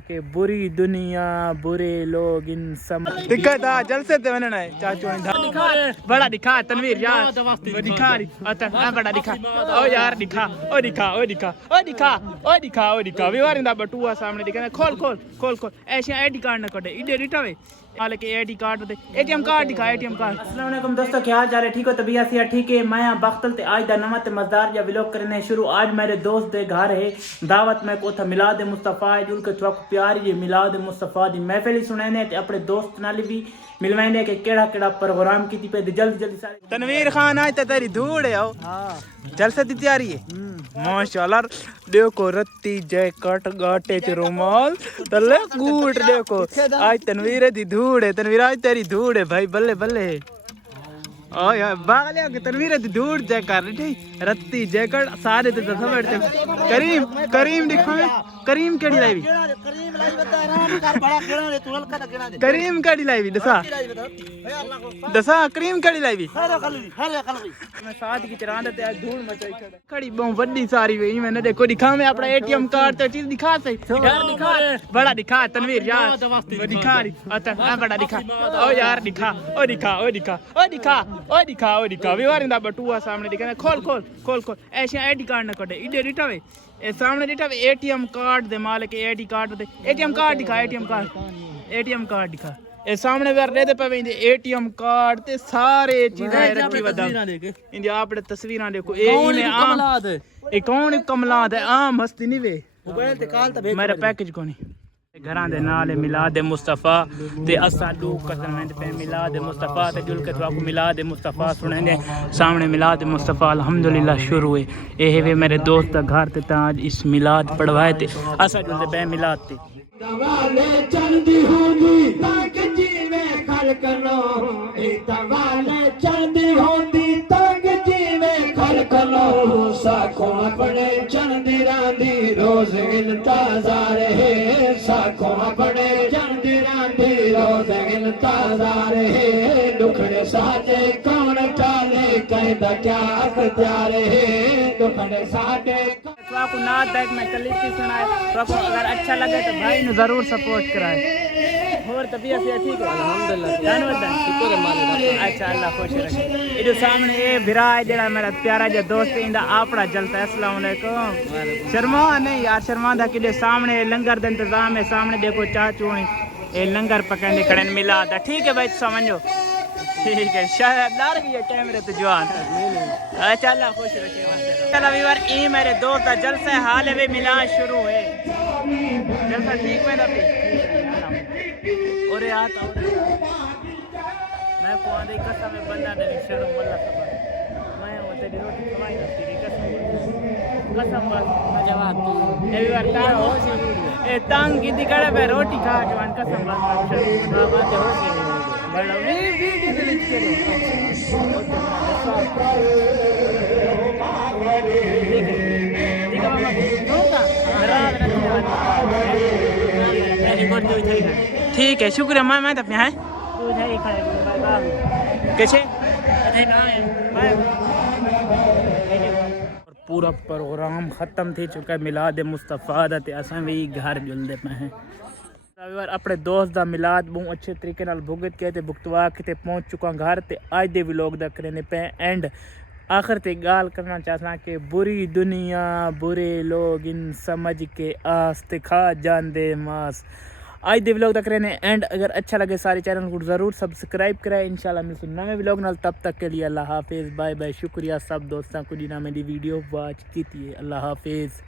कि बुरी दुनिया बुरे लोग इन सब दिक्कत आ जलसे ते वनना है चाचू दिखा बड़ा दिखा तनवीर यार दिखा अच्छा बड़ा दिखा ओ यार दिखा ओ दिखा ओ दिखा ओ दिखा ओ दिखा ओ दिखा विवार दा बटुआ सामने दिखा खोल खोल खोल खोल ऐसे आईडी कार्ड न कटे इधर रिटावे हाल के आईडी कार्ड दे एटीएम कार्ड दिखा एटीएम कार्ड। अस्सलाम वालेकुम दोस्तों, क्या हाल चाल है? ठीक हो? तबीयत से ठीक है? मैं बख्तल ते आज दा नवा ते मज़ेदार या व्लॉग करने शुरू। आज मेरे दोस्त दे घर है दावत में को था मिलाद मुस्तफ़ा है जुल के थोक प्यार ये मिलाद मुस्तफ़ा दी महफिल सुनाने ते अपने दोस्त नाल भी मिलवाने के केड़ा केड़ा प्रोग्राम की पे जल्दी जल्दी सारे। तनवीर खान आज तेरी धूड़ है हां जलसे दी तैयारी है माशाल्लाह। देखो रत्ती जैकेट गाटे च रुमाल तले कूट देखो आज तनवीर दी धूड़ है। तनवीर आज तेरी धूड़ है भाई बल्ले बल्ले ओ यार बागले के तनवीर दी धूड़ जैकेट ठीक रत्ती जैकेट सारे ते समझते करीम करीम दिखा करीम केड़ी लाईवी करीम केड़ी लाईवी दसा दसा करीम केड़ी लाईवी मैं साथ की चरांदे ते धूड़ मचाई खड़ी बहुत बड़ी सारी वे मैंने देखो दिखा मैं अपना एटीएम कार्ड ते चीज दिखा सही यार दिखा बड़ा दिखा तनवीर यार दिखा अच्छा बड़ा दिखा ओ यार दिखा ओ दिखा ओ दिखा ओ दिखा ओ दिखा ओ दिखा विवार दा बटुआ सामने दिखा खोल खोल खोल खोल ऐसे आईडी कार्ड न कटे इधर रिटावे ए सामने रिटावे एटीएम कार्ड दे मालिक आईडी कार्ड दे एटीएम कार्ड दिखा एटीएम कार्ड दिखा ए सामने वर दे पे एटीएम कार्ड ते सारे चीजें रखी वदा इंदी आपड़े तस्वीरां देखो ए कमलाद ए कौन कमलाद है आ मस्ती नहीं वे मोबाइल ते कॉल ता भेज मेरा पैकेज कोनी घरां दे नाल मिलाद मुस्तफ़ा ते असा दो कसमें पे मिलाद मुस्तफ़ा ते जुल के तो मिलाद मुस्तफ़ा सुनेंगे सामने मिलाद मुस्तफ़ा अल्हम्दुलिल्लाह शुरू है ए वे मेरे दोस्त का घर ते आज इस मिलाद पढ़वाए ते असा जुल पे मिलाद ते दवाले चंदी होंदी ताक जीवे खलकनो ए दवाले चंदी होंदी ताक जीवे खलकनो साखों अपने चंदी रांदी रोज इंतजार है साखों अपने चंदी रांदी रोज इंतजार है दुखड़े साथे कौन टाले कहदा क्या अख्तियार है दुखड़े साथे तो आपको नात तक मैं क्लिप सुनाए तो आपको अगर अच्छा लगे तो भाई ने जरूर सपोर्ट कराए और तबीयत से ठीक है अल्हम्दुलिल्लाह जानवर शुक्र है मालिक अच्छा अल्लाह खुश रखे। इधर सामने ये भिरा है जेड़ा मेरा प्यारा जो दोस्त इंदा आपड़ा जलता है। अस्सलाम वालेकुम शर्मा नहीं यार शर्मा दा कि सामने लंगर दा इंतजाम है सामने देखो चाचू ये लंगर पकाने खड़े मिला था ठीक है भाई समझो ठीक है शायद डर गई कैमरे तो जवान अच्छा अल्लाह खुश रखे। चलो व्यूअर ये मेरे दोस्त का जलसा हाल है मिला शुरू है जलसा ठीक मेरा भी और आता मैं को आंदे कसम में बंदा नहीं शर्म वल्ला खबर मैं वो तेरी रोटी खवाई ना तेरी कसम बस जवाब ए व्यूअर का हो ए तंग की दिखड़े पे रोटी खा जवान कसम बस बात हो सी बड़ा वीडियो डिलीट करो ठीक है शुक्रिया मैं तो है कैसे पूरा प्रोग्राम ख़त्म थी चुका है मिलाद मुस्तफ़ा दा ते असां भी घर जुलदे पे हैं अपने दोस्त दा मिलाद बहुत अच्छे तरीके नाल भुगत के ते भुगतवा के ते पहुंच चुका घर ते आज दे व्लॉग दा करने पे एंड आखिर ते गाल करना चाहता कि बुरी दुनिया बुरे लोग इन समझ के आस ते खा जांदे मास। आज दे व्लॉग तक रहने एंड अगर अच्छा लगे सारे चैनल को ज़रूर सब्सक्राइब कराए इंशाल्लाह मिलते नवे व्लॉग नाल तब तक के लिए अल्लाह हाफिज़ बाय बाय शुक्रिया सब दोस्तों को जिन्होंने मेरी वीडियो वॉच की थी अल्लाह हाफिज़।